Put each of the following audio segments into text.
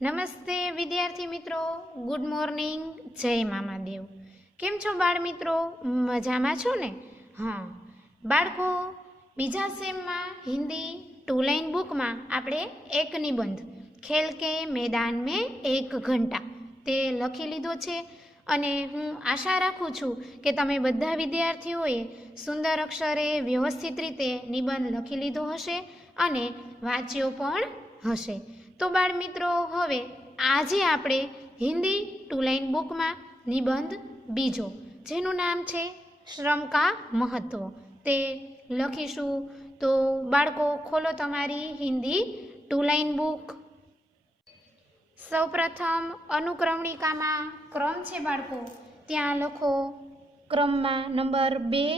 નમસ્તે વિદ્યાર્થી મિત્રો, ગુડ મોર્નિંગ, જય મામાદેવ. કેમ છો બાળ મિત્રો? મજામાં છો ને? હા બાળકો, બીજા સેમમાં હિન્દી 2 લાઇન બુકમાં આપણે એક નિબંધ ખેલ કે મેદાન મેં 1 ઘંટા તે લખી લીધો છે અને હું આશા રાખું છું કે તમે બધા વિદ્યાર્થીઓએ સુંદર અક્ષરે વ્યવસ્થિત રીતે નિબંધ લખી લીધો હશે અને વાંચ્યો પણ હશે. તો બાળ મિત્રો, હવે આજે આપણે હિન્દી 2 લાઇન બુકમાં નિબંધ બીજો, જેનું નામ છે શ્રમ કા મહત્વ, તે લખીશું. તો બાળકો, ખોલો તમારી હિન્દી 2 લાઇન બુક. સૌપ્રથમ અનુક્રમણિકામાં ક્રમ છે બાળકો, ત્યાં લખો ક્રમમાં નંબર 2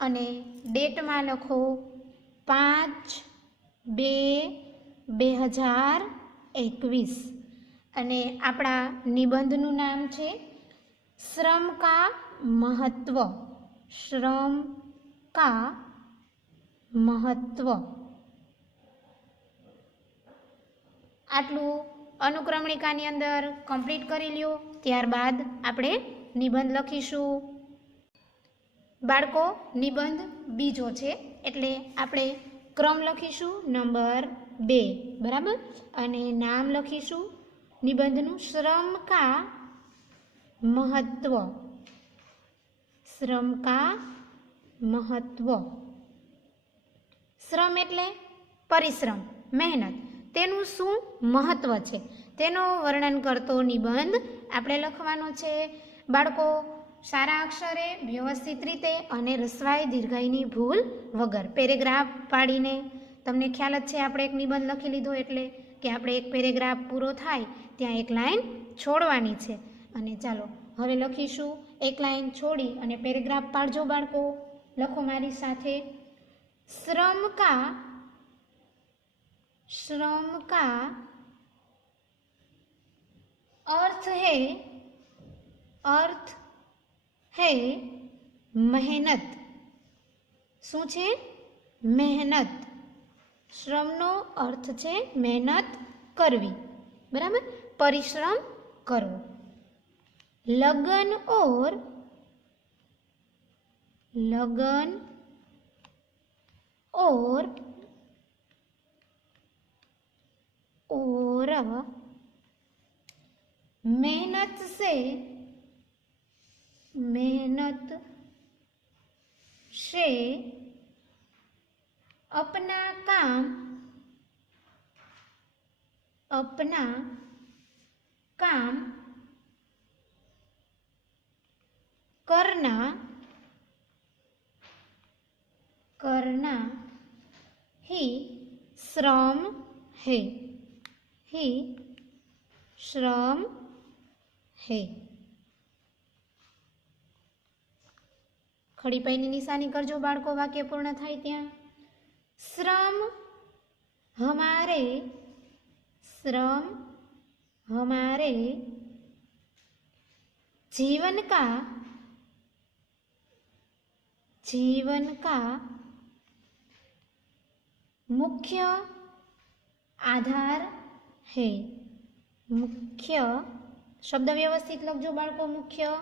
અને ડેટમાં લખો 5/2/2021 અને આપણા નિબંધનું નામ છે શ્રમ કા મહત્વ. શ્રમ કા મહત્વ. આટલું અનુક્રમણિકાની અંદર કમ્પ્લીટ કરી લ્યો, ત્યારબાદ આપણે નિબંધ લખીશું. બાળકો, નિબંધ બીજો છે એટલે આપણે ક્રમ લખીશું નંબર 2, બરાબર, અને નામ લખીશું નિબંધનું શ્રમ કા મહત્વ. શ્રમ કા મહત્વ. શ્રમ એટલે પરિશ્રમ, મહેનત. તેનું શું મહત્વ છે તેનું વર્ણન કરતો નિબંધ આપણે લખવાનો છે. બાળકો, સારા અક્ષરે વ્યવસ્થિત રીતે અને રસવાઈ દીર્ઘાઈની ભૂલ વગર પેરેગ્રાફ પાડીને. તમને ખ્યાલ જ છે આપણે એક નિબંધ લખી લીધો એટલે કે આપણે એક પેરેગ્રાફ પૂરો થાય ત્યાં એક લાઈન છોડવાની છે. અને ચાલો હવે લખીશું, એક લાઈન છોડી અને પેરેગ્રાફ પાડજો બાળકો. લખો મારી સાથે. श्रम का अर्थ है मेहनत. શું છે? મહેનત. શ્રમનો અર્થ છે મહેનત કરવી, બરાબર, પરિશ્રમ કરવો. लगन और मेहनत से अपना काम करना ही श्रम है. खड़ी पाईनी निशानी करजो बाळको, वाक्य पूर्ण थाय त्यां. श्रम हमारे जीवन का मुख्य आधार है. मुख्य शब्द व्यवस्थित लखजो बाळको. मुख्य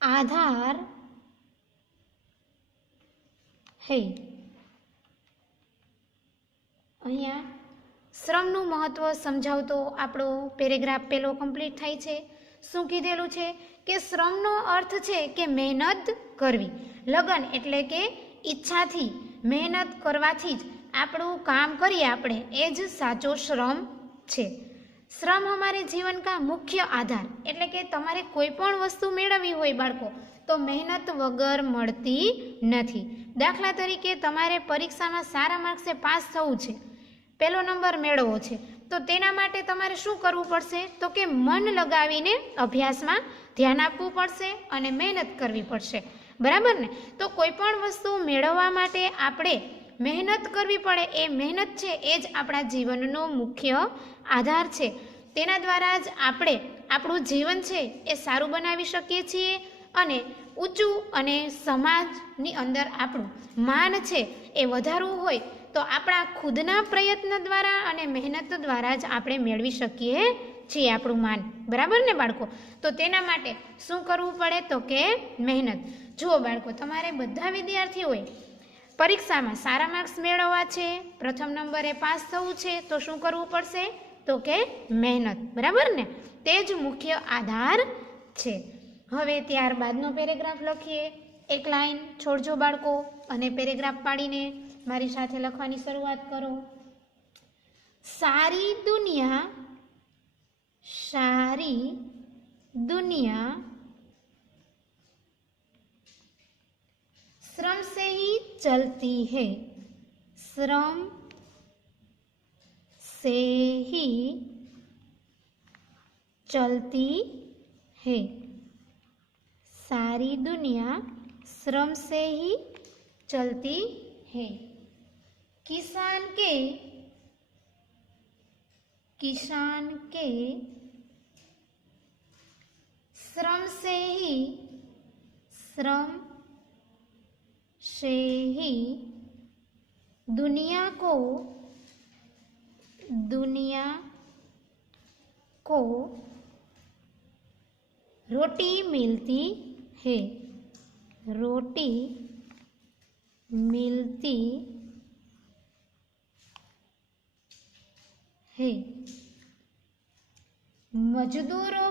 आधार है. અહીંયા શ્રમનું મહત્વ સમજાવતો આપણો પેરેગ્રાફ પહેલો કમ્પ્લીટ થાય છે. શું કીધેલું છે કે શ્રમનો અર્થ છે કે મહેનત કરવી. લગન એટલે કે ઈચ્છાથી, મહેનત કરવાથી જ આપણું કામ કરીએ આપણે, એ જ સાચો શ્રમ છે. શ્રમ અમારે જીવન કા મુખ્ય આધાર એટલે કે તમારે કોઈ પણ વસ્તુ મેળવવી હોય બાળકો તો મહેનત વગર મળતી નથી. દાખલા તરીકે તમારે પરીક્ષામાં સારા માર્ક્સે પાસ થવું છે, પહેલો નંબર મેળવવો છે, તો તેના માટે તમારે શું કરવું પડશે? તો કે મન લગાવીને અભ્યાસમાં ધ્યાન આપવું પડશે અને મહેનત કરવી પડશે, બરાબર ને? તો કોઈ પણ વસ્તુ મેળવવા માટે આપણે મહેનત કરવી પડે. એ મહેનત છે એ જ આપણા જીવનનો મુખ્ય આધાર છે. તેના દ્વારા જ આપણે આપણું જીવન છે એ સારું બનાવી શકીએ છીએ અને ઊંચું અને સમાજની અંદર આપણું માન છે એ વધારવું હોય તો આપણા ખુદના પ્રયત્ન દ્વારા અને મહેનત દ્વારા જ આપણે મેળવી શકીએ છીએ આપણું માન. બરાબર ને બાળકો? તો તેના માટે શું કરવું પડે? તો કે મહેનત. જુઓ બાળકો, તમારે બધા વિદ્યાર્થીઓએ પરીક્ષામાં સારા માર્ક્સ મેળવવા છે, પ્રથમ નંબરે પાસ થવું છે, તો શું કરવું પડશે? તો કે મહેનત. બરાબર ને? તે જ મુખ્ય આધાર છે. હવે ત્યારબાદનો પેરેગ્રાફ લખીએ. એક લાઈન છોડજો બાળકો અને પેરેગ્રાફ પાડીને મારી સાથે લખવાની શરૂઆત કરો. સારી દુનિયા श्रम से ही चलती है. श्रम से ही चलती है. सारी दुनिया श्रम से ही चलती है. किसान के श्रम से ही दुनिया को रोटी मिलती है. रोटी मिलती है. मजदूरों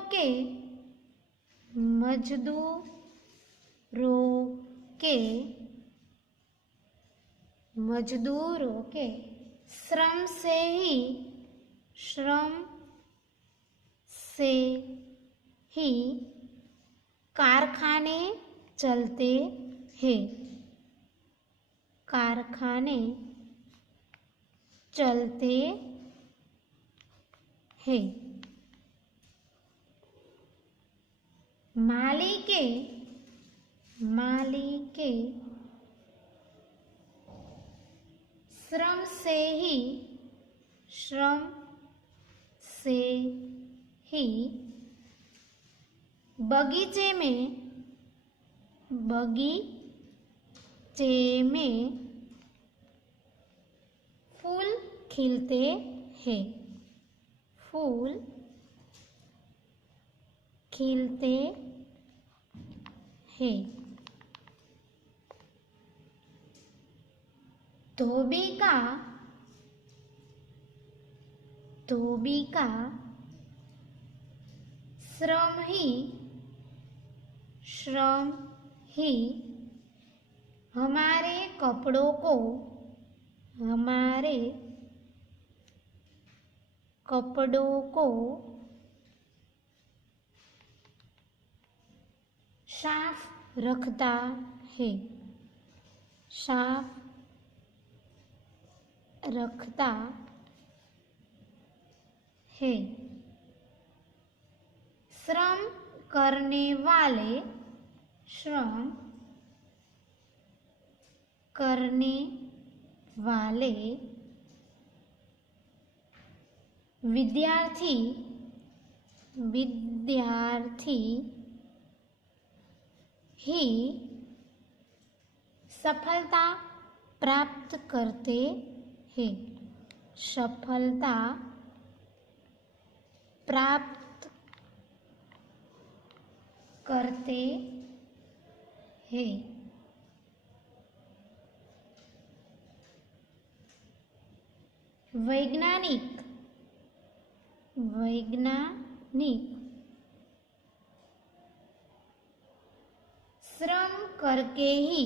के श्रम से ही कारखाने चलते हैं. कारखाने चलते हैं. माली के श्रम से ही बगीचे में फूल खिलते हैं. फूल खिलते हैं. धोबी का श्रम ही हमारे कपड़ों को साफ रखता है. साफ रखता है. श्रम करने वाले विद्यार्थी ही सफलता प्राप्त करते हैं. सफलता प्राप्त करते हैं. वैज्ञानिक श्रम करके ही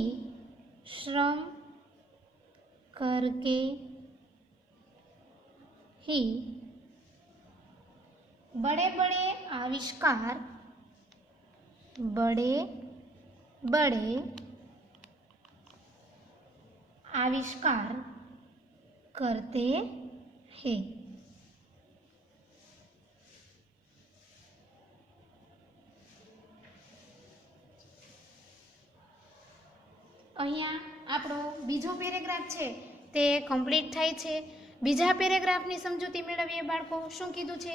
बड़े बड़े आविष्कार करते हैं. અહીંયા આપણો બીજો પેરેગ્રાફ છે તે કમ્પ્લીટ થાય છે. બીજા પેરેગ્રાફની સમજૂતી મેળવીએ બાળકો. શું કીધું છે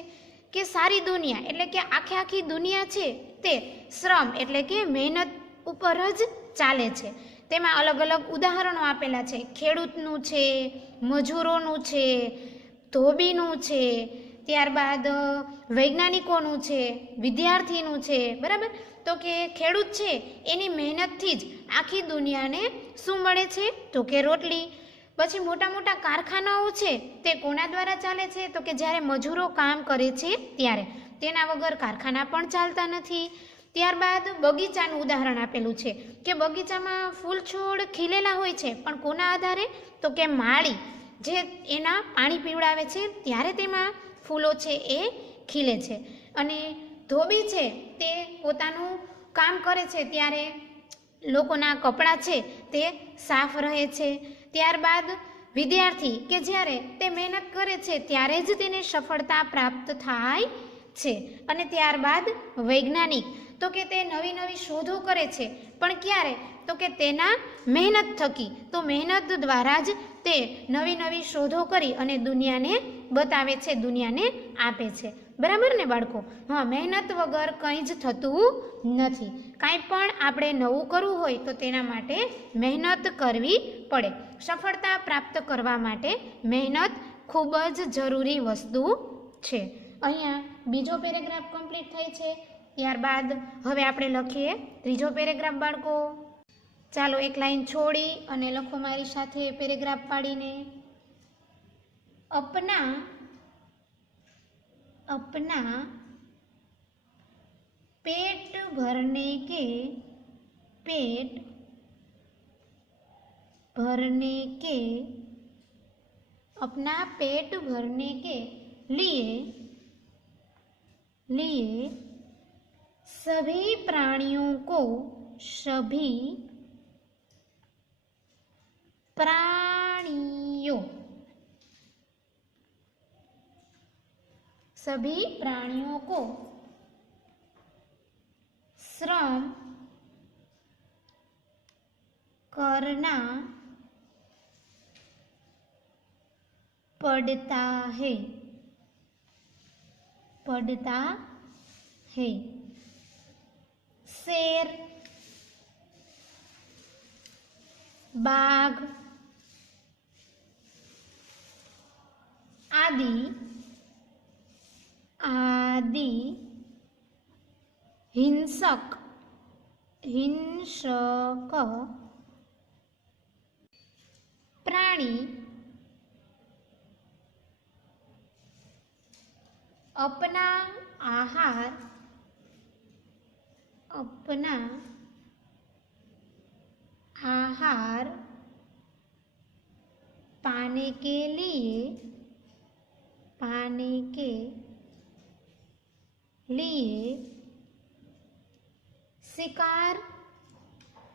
કે સારી દુનિયા એટલે કે આખી દુનિયા છે તે શ્રમ એટલે કે મહેનત ઉપર જ ચાલે છે. તેમાં અલગ અલગ ઉદાહરણો આપેલા છે. ખેડૂતનું છે, મજૂરોનું છે, ધોબીનું છે, ત્યારબાદ વૈજ્ઞાનિકોનું છે, વિદ્યાર્થીનું છે. બરાબર, તો કે ખેડૂત છે એની મહેનતથી જ આખી દુનિયાને શું મળે છે? તો કે રોટલી. પછી મોટા મોટા કારખાનાઓ છે તે કોના દ્વારા ચાલે છે? તો કે જ્યારે મજૂરો કામ કરે છે ત્યારે. તેના વગર કારખાના પણ ચાલતા નથી. ત્યારબાદ બગીચાનું ઉદાહરણ આપેલું છે કે બગીચામાં ફૂલ છોડ ખીલેલા હોય છે, પણ કોના આધારે? તો કે માળી જે એના પાણી પીવડાવે છે ત્યારે તેમાં ફૂલો છે એ ખીલે છે. અને ધોબી છે તે પોતાનું કામ કરે છે ત્યારે લોકોના કપડાં છે તે સાફ રહે છે. ત્યારબાદ વિદ્યાર્થી કે જ્યારે તે મહેનત કરે છે ત્યારે જ તેને સફળતા પ્રાપ્ત થાય છે. અને ત્યારબાદ વૈજ્ઞાનિક તો કે તે નવી નવી શોધો કરે છે, પણ ક્યારે? તો કે તેના મહેનત થકી. તો મહેનત દ્વારા જ તે નવી નવી શોધો કરી અને દુનિયાને બતાવે છે, દુનિયાને આપે છે. બરાબર ને બાળકો? હા, મહેનત વગર કંઈ જ થતું નથી. કાંઈ પણ આપણે નવું કરવું હોય તો તેના માટે મહેનત કરવી પડે. સફળતા પ્રાપ્ત કરવા માટે મહેનત ખૂબ જ જરૂરી વસ્તુ છે. અહીંયા બીજો પેરેગ્રાફ કમ્પ્લીટ થાય છે. ત્યારબાદ હવે આપણે લખીએ ત્રીજો પેરેગ્રાફ બાળકો. ચાલો એક લાઈન છોડી અને લખો મારી સાથે પેરેગ્રાફ પાડીને. अपना पेट भरने के अपना पेट भरने के लिए सभी प्राणियों को श्रम करना पड़ता है। शेर, बाघ आदि हिंसक प्राणी अपना आहार पाने के लिए शिकार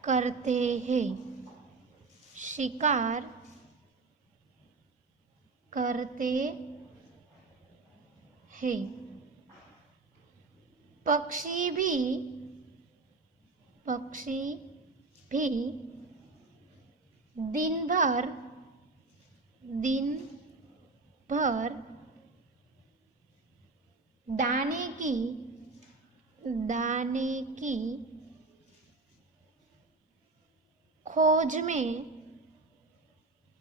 करते हैं। पक्षी भी दिन भर दाने की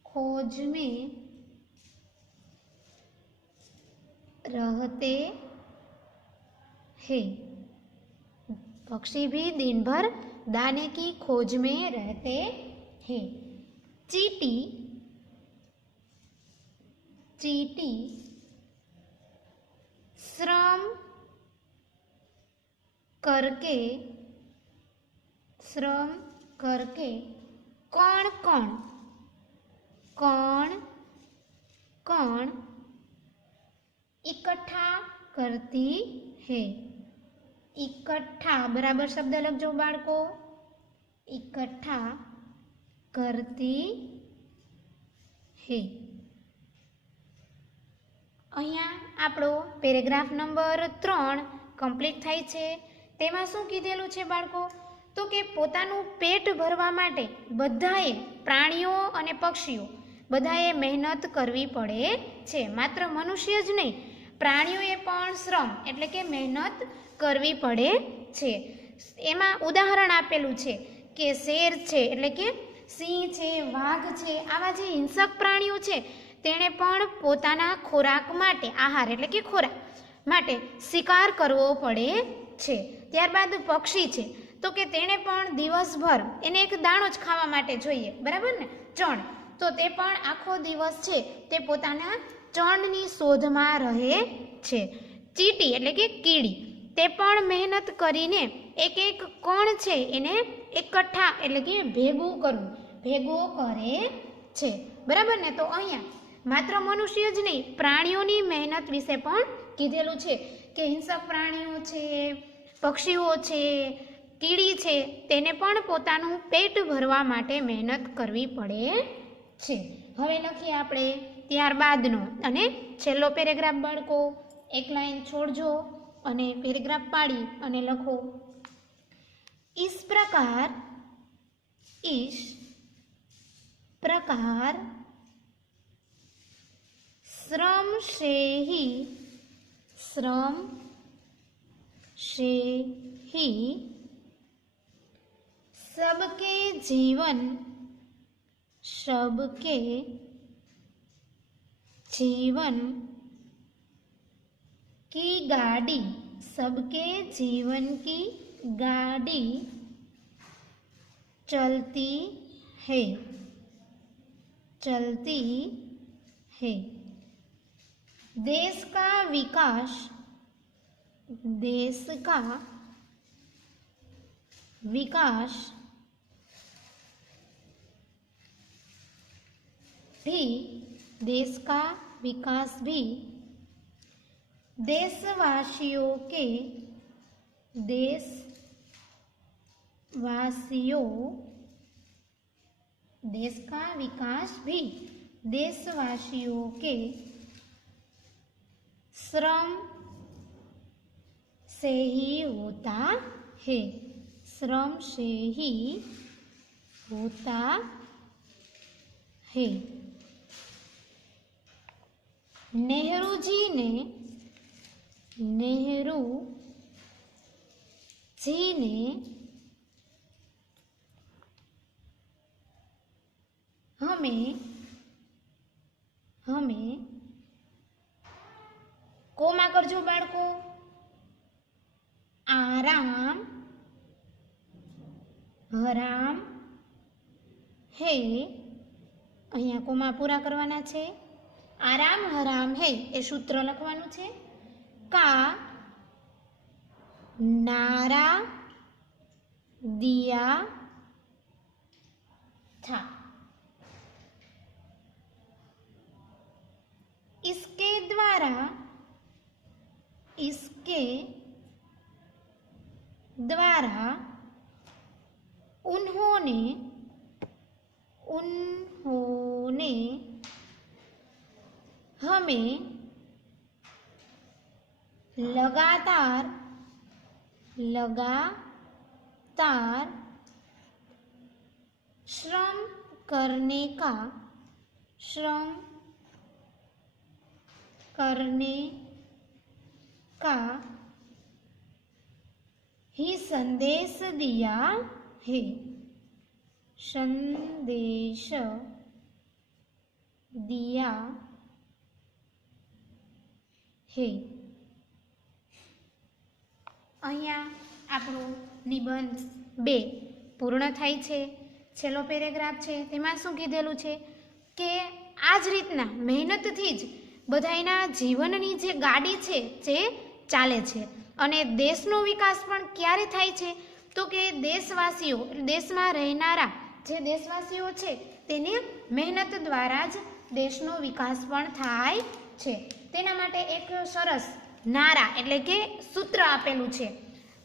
खोज में रहते हैं। पक्षी भी दिन भर दाने की खोज में रहते हैं। चींटी श्रम करके कौन इकट्ठा करती है। इकट्ठा बराबर शब्द लखजो बाळको। इकट्ठा करती है। अहींया आपणो पेरेग्राफ नंबर 3 कम्प्लीट थाय छे। तेमां शुं कीधेलुं छे बाळको? तो के पोतानुं पेट भरवा माटे बधाए प्राणीओ अने पक्षीओ बधाए मेहनत करवी पड़े छे। मात्र मनुष्य ज नहीं, प्राणीओए पण श्रम एटले के मेहनत करवी पड़े छे। एमां उदाहरण आपेलुं छे કે શેર છે એટલે કે સિંહ છે, વાઘ છે, આવા જે હિંસક પ્રાણીઓ છે તેણે પણ પોતાના ખોરાક માટે, આહાર એટલે કે ખોરાક માટે શિકાર કરવો પડે છે. ત્યારબાદ પક્ષી છે તો કે તેણે પણ દિવસભર એને એક દાણો જ ખાવા માટે જોઈએ, બરાબર ને, ચણ. તો તે પણ આખો દિવસ છે તે પોતાના ચણની શોધમાં રહે છે. ચીટી એટલે કે કીડી, તે પણ મહેનત કરીને એક એક કણ છે એને એકઠા એટલે કે ભેગું કરે છે, બરાબર ને. તો અહીંયા માત્ર મનુષ્ય જ નહીં, પ્રાણીઓની મહેનત વિશે પણ કીધેલું છે કે હિંસક પ્રાણીઓ છે, પક્ષીઓ છે, કીડી છે, તેને પણ પોતાનું પેટ ભરવા માટે મહેનત કરવી પડે છે. હવે લખીએ આપણે ત્યારબાદનો અને છેલ્લો પેરેગ્રાફ. બાળકો એક લાઈન છોડજો અને પેરેગ્રાફ પાડી અને લખો. इस प्रकार श्रम से ही सबके जीवन की गाड़ी, सबके जीवन की गाड़ी चलती है। देश का विकास भी देशवासियों के श्रम से ही होता है। नेहरू जी ने हमें कोमा करजो बाळको, आराम हराम है, अहींया कोमा पूरा करवाना छे। आराम हराम है ए सूत्र लखवानुं छे। का नारा दिया था। इसके द्वारा उन्होंने हमें लगातार श्रम करने का ही संदेश दिया है। અહીંયા આપણો નિબંધ 2 પૂર્ણ થાય છે. છેલ્લો પેરેગ્રાફ છે તેમાં શું કીધેલું છે કે આ જ રીતના મહેનતથી જ બધાયના જીવનની જે ગાડી છે જે ચાલે છે. અને દેશનો વિકાસ પણ ક્યારે થાય છે તો કે દેશવાસીઓ, દેશમાં રહેનારા જે દેશવાસીઓ છે તેને મહેનત દ્વારા જ દેશનો વિકાસ પણ થાય છે. તેના માટે એક સરસ નારા એટલે કે સૂત્ર આપેલું છે.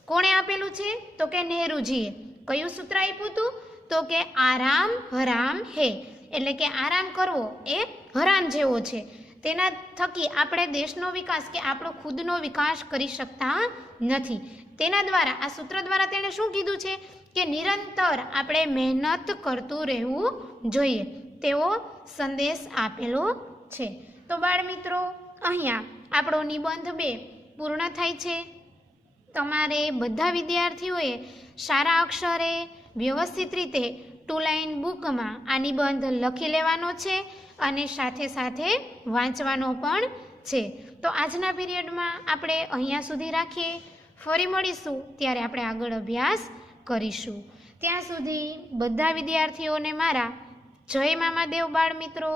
કોણે આપેલું છે તો કે નહેરુજીએ. કયું સૂત્ર આપ્યું હતું તો કે આરામ હરામ હે, એટલે કે આરામ કરવો એ હરામ જેવો છે. તેના થકી આપણે દેશનો વિકાસ કે આપણો ખુદનો વિકાસ કરી શકતા નથી. તેના દ્વારા આ સૂત્ર દ્વારા તેણે શું કીધું છે કે નિરંતર આપણે મહેનત કરતું રહેવું જોઈએ તેવો સંદેશ આપેલો છે. તો બાળ મિત્રો અહીંયા આપણો નિબંધ 2 પૂર્ણ થાય છે. તમારે બધા વિદ્યાર્થીઓએ સારા અક્ષરે વ્યવસ્થિત રીતે 2 લાઇન બુકમાં આ નિબંધ લખી લેવાનો છે અને સાથે સાથે વાંચવાનો પણ છે. તો આજના પીરિયડમાં આપણે અહીંયા સુધી રાખીએ. ફરી મળીશું ત્યારે આપણે આગળ અભ્યાસ કરીશું. ત્યાં સુધી બધા વિદ્યાર્થીઓને મારા જય મામાદેવ બાળ મિત્રો.